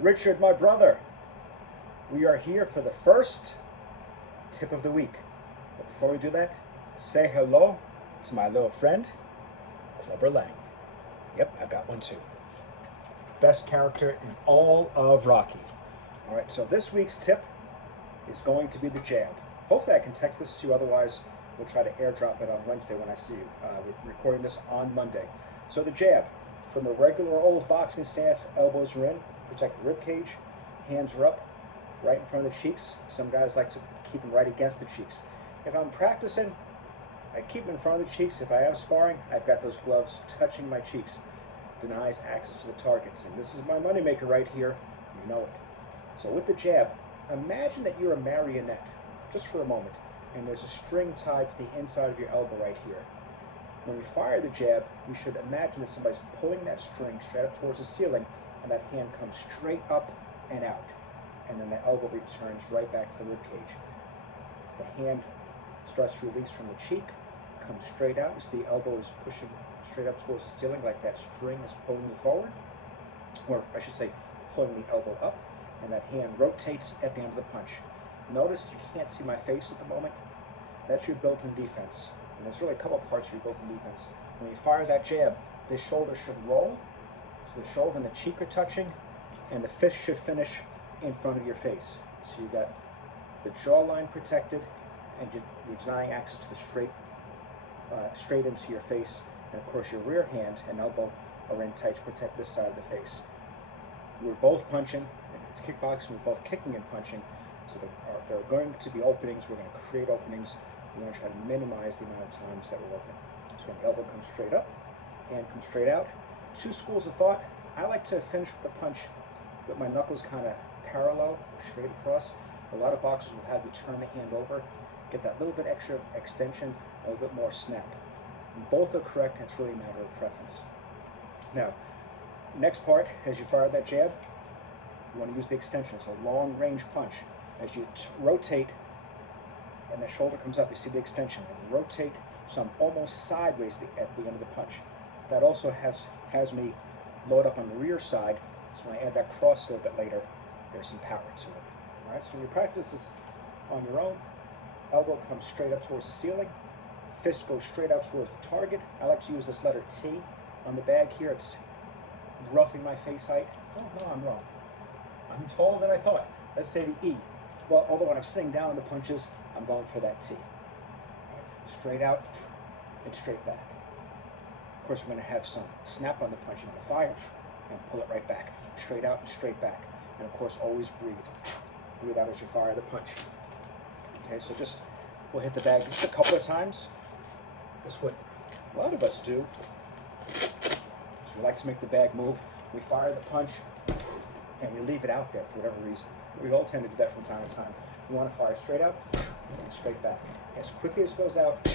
Richard, my brother, we are here for the first tip of the week. But before we do that, say hello to my little friend, Clubber Lang. Yep, I've got one too. Best character in all of Rocky. All right, so this week's tip is going to be the jab. Hopefully I can text this to you, otherwise we'll try to airdrop it on Wednesday when I see you. We're recording this on Monday. So the jab, from a regular old boxing stance, elbows are in, protect the rib cage, hands are up, right in front of the cheeks. Some guys like to keep them right against the cheeks. If I'm practicing, I keep them in front of the cheeks. If I am sparring, I've got those gloves touching my cheeks. Denies access to the targets. And this is my moneymaker right here. You know it. So with the jab, imagine that you're a marionette, just for a moment, and there's a string tied to the inside of your elbow right here. When we fire the jab, you should imagine that somebody's pulling that string straight up towards the ceiling, and that hand comes straight up and out. And then the elbow returns right back to the rib cage. The hand starts to release from the cheek, comes straight out. You see the elbow is pushing straight up towards the ceiling, like that string is pulling you forward, or I should say pulling the elbow up, and that hand rotates at the end of the punch. Notice you can't see my face at the moment. That's your built-in defense. And there's really a couple parts of your built-in defense. When you fire that jab, the shoulder should roll, so the shoulder and the cheek are touching, and the fist should finish in front of your face. So you got the jawline protected, and you're denying access to the straight into your face. And of course your rear hand and elbow are in tight to protect this side of the face. We're both punching, and it's kickboxing, we're both kicking and punching, so there are going to be openings. We're going to create openings. We're going to try to minimize the amount of times that we're open. So when the elbow comes straight up, hand comes straight out. Two schools of thought. I like to finish with the punch with my knuckles kind of parallel, straight across. A lot of boxers will have you turn the hand over, get that little bit extra extension, a little bit more snap. And both are correct, and it's really a matter of preference. Now, next part, as you fire that jab, you want to use the extension. It's a long range punch. As you rotate and the shoulder comes up, you see the extension. And rotate, so I'm almost sideways at the end of the punch. That also has me load up on the rear side, so when I add that cross a little bit later, there's some power to it. All right, so when you practice this on your own, elbow comes straight up towards the ceiling, fist goes straight out towards the target. I like to use this letter T on the bag here. It's roughly my face height. Oh, no, I'm wrong. I'm taller than I thought. Let's say the E. Well, although when I'm sitting down in the punches, I'm going for that T. Straight out and straight back. Of course, we're going to have some snap on the punch. You're going to fire and pull it right back. Straight out and straight back. And of course, always breathe. Breathe out as you fire the punch. Okay, so we'll hit the bag just a couple of times. That's what a lot of us do. So we like to make the bag move. We fire the punch, and we leave it out there for whatever reason. We all tend to do that from time to time. We want to fire straight out and straight back. As quickly as it goes out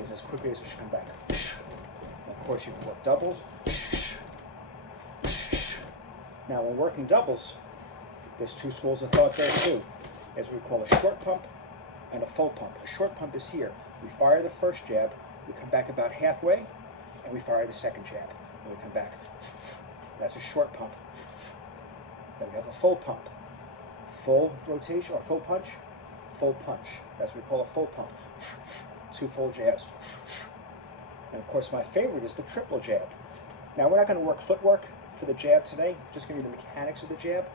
is as quickly as it should come back. And of course, you can work doubles. Now, when working doubles, there's two schools of thought there too. As we call a short pump and a full pump. A short pump is here. We fire the first jab, we come back about halfway, and we fire the second jab, and we come back. That's a short pump. Then we have a full pump. Full rotation, or full punch, full punch. That's what we call a full pump. Two full jabs. And of course, my favorite is the triple jab. Now, we're not going to work footwork for the jab today, just give you the mechanics of the jab.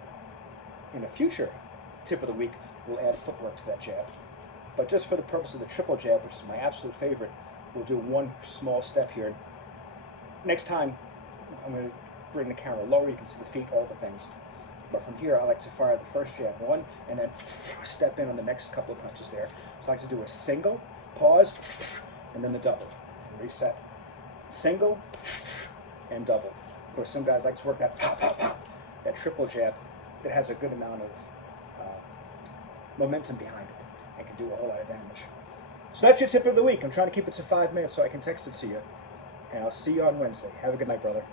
In a future tip of the week, we'll add footwork to that jab. But just for the purpose of the triple jab, which is my absolute favorite, we'll do one small step here. Next time, I'm going to bring the camera lower. You can see the feet, all the things. But from here, I like to fire the first jab, one, and then step in on the next couple of punches there. So I like to do a single, pause, and then the double. And reset. Single, and double. Of course, some guys like to work that pop, pop, pop, that triple jab that has a good amount of momentum behind it and can do a whole lot of damage. So that's your tip of the week. I'm trying to keep it to 5 minutes so I can text it to you. And I'll see you on Wednesday. Have a good night, brother.